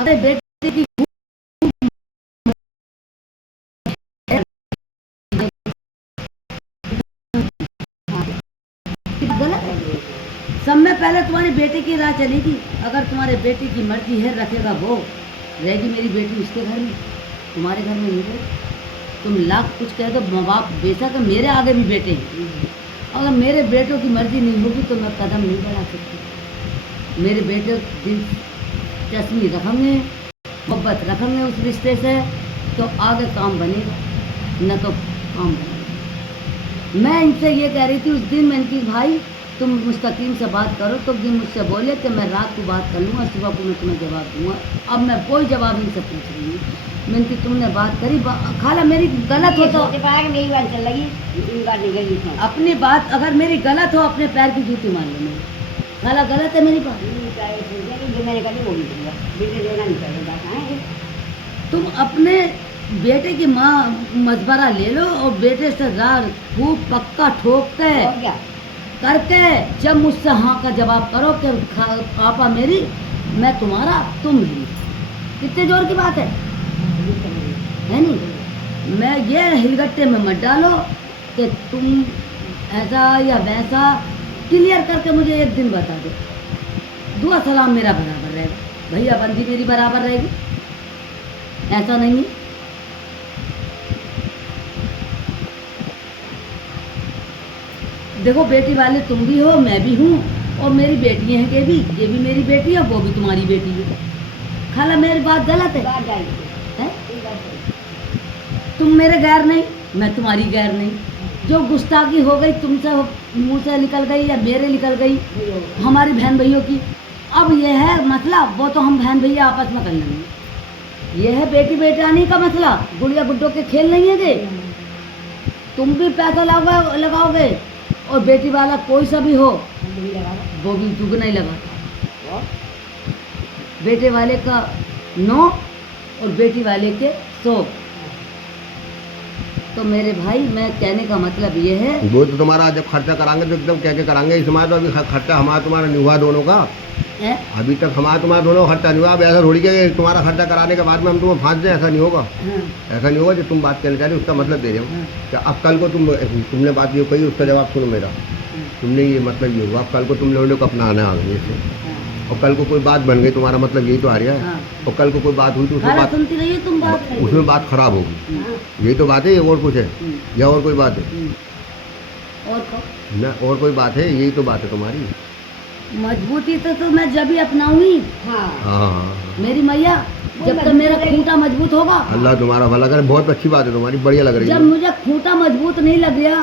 अगर बेटे की गलत है। सब में पहले तुम्हारी बेटे की राह चलेगी। अगर तुम्हारे बेटे की मर्जी है रखेगा वो, रहेगी मेरी बेटी उसके घर में, तुम्हारे घर में नहीं रहेगी। तुम लाख कुछ कह दो, माँ बाप बेशक मेरे आगे भी बेटे हैं, अगर मेरे बेटों की मर्जी नहीं होगी तो मैं कदम नहीं बढ़ा सकती। मेरे बेटे दिलचस्पी रखेंगे, मोहब्बत रखेंगे उस रिश्ते से, तो आगे काम बनेगा, न तो काम बनेगा। मैं इनसे ये कह रही थी उस दिन, मैंने कि भाई तुम मुस्तकीम से बात करो, तो दिन मुझसे बोले कि मैं रात को बात कर लूँगा, सुबह को मैं तुम्हें जवाब दूंगा। अब मैं कोई जवाब इनसे पूछ रही हूँ। मैंने कि तुमने बात करी, खाला मेरी गलत हो तो मेरी बात चल लगी, अपनी बात अगर मेरी गलत हो अपने पैर की जूती मान लो। मेरी खाला गलत है मेरी बात, जो मैंने कही वो भी दूंगा, बेटे देना नहीं चाहिए। तुम अपने बेटे की माँ मशवरा ले लो और बेटे से रार खूब पक्का ठोक के करके जब मुझसे हाँ का जवाब करो कि पापा मेरी, मैं तुम्हारा तुम मेरी, कितने जोर की बात है नहीं। मैं ये हिलगट्टे में मत डालो कि तुम ऐसा या वैसा, क्लियर करके मुझे एक दिन बता दो। दुआ सलाम मेरा बराबर रहेगा, भैया बंदी मेरी बराबर रहेगी, ऐसा नहीं है। देखो बेटी वाले तुम भी हो, मैं भी हूँ, और मेरी बेटी है कि भी, ये भी मेरी बेटी है, वो भी तुम्हारी बेटी है। खाला मेरी बात गलत है? तुम मेरे गैर नहीं, मैं तुम्हारी गैर नहीं। जो गुस्ताखी हो गई तुमसे मुँह से निकल गई या मेरे निकल गई, हमारी बहन भाइयों की, अब यह है मसला, वो तो हम बहन भैया आपस में कर लेंगे। यह है बेटी बेटानी का मसला, गुड़िया गुड्डों के खेल नहीं है गे। तुम भी पैसा लगाओगे और बेटी वाला कोई सा भी हो वो भी दुगना ही लगाता। बेटे वाले का 9 और बेटी वाले के 100। तो मेरे भाई मैं कहने का मतलब ये है, वो तो तुम्हारा जब खर्चा कराएंगे तो एकदम क्या कराएंगे, इसमें तो अभी खर्चा हमारा तुम्हारा नहीं हुआ दोनों का है? अभी तक हमारा तुम्हारा दोनों खर्चा नहीं हुआ। अब ऐसा थोड़ी कि तुम्हारा खर्चा कराने के बाद में हम तुम्हें फांस दें, ऐसा नहीं होगा। हाँ। ऐसा नहीं होगा जो तुम बात कहना चाह रहे हो उसका मतलब दे रहे हो। हाँ। क्या अब कल को तुमने बात ये कही, उसका जवाब सुनो मेरा। तुमने ये मतलब ये हुआ, अब कल को तुम लोगों को अपना आना आ गई इससे, और कल को कोई बात बन गई, तुम्हारा मतलब यही तो आ रहा है। हाँ। और कल को कोई बात हुई तो सुनती रहिए तुम बात, उसमें बात खराब होगी। यही तो बात है, ये और कुछ है या और कोई बात है? ना और कोई बात है, यही तो बात है तुम्हारी। मजबूती तो मैं जब ही अपनाऊंगी। हाँ। मेरी मैया, जब तक मेरा खूंटा मजबूत होगा। अल्लाह तुम्हारा भला करे, बहुत अच्छी बात है तुम्हारी, बढ़िया लग रही है। जब मुझे खूंटा मजबूत नहीं लग गया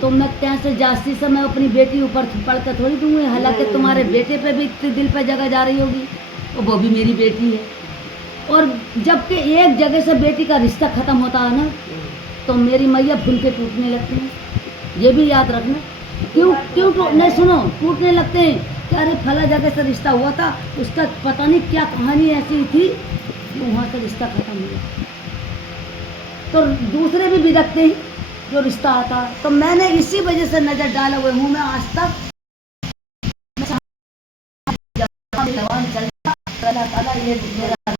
तो मैं कैसे जास्ती से मैं अपनी बेटी ऊपर पड़ कर थोड़ी दूंगी। हालांकि तुम्हारे बेटे पे भी इतनी दिल पे जगह जा रही होगी, और वो भी मेरी बेटी है। और जबकि एक जगह से बेटी का रिश्ता खत्म होता है ना, तो मेरी मैया फुलके टूटने लगते हैं, ये भी याद रखना। क्यों नहीं, सुनो, टूटने लगते हैं कि अरे फला जगह से रिश्ता हुआ था, उसका पता नहीं क्या कहानी ऐसी थी कि वहाँ से रिश्ता खत्म हुआ, तो दूसरे भी बिगड़ते हैं जो रिश्ता आता। तो मैंने इसी वजह से नज़र डाले हुए हूँ मैं आज तक। जवान चलता, ये मेरा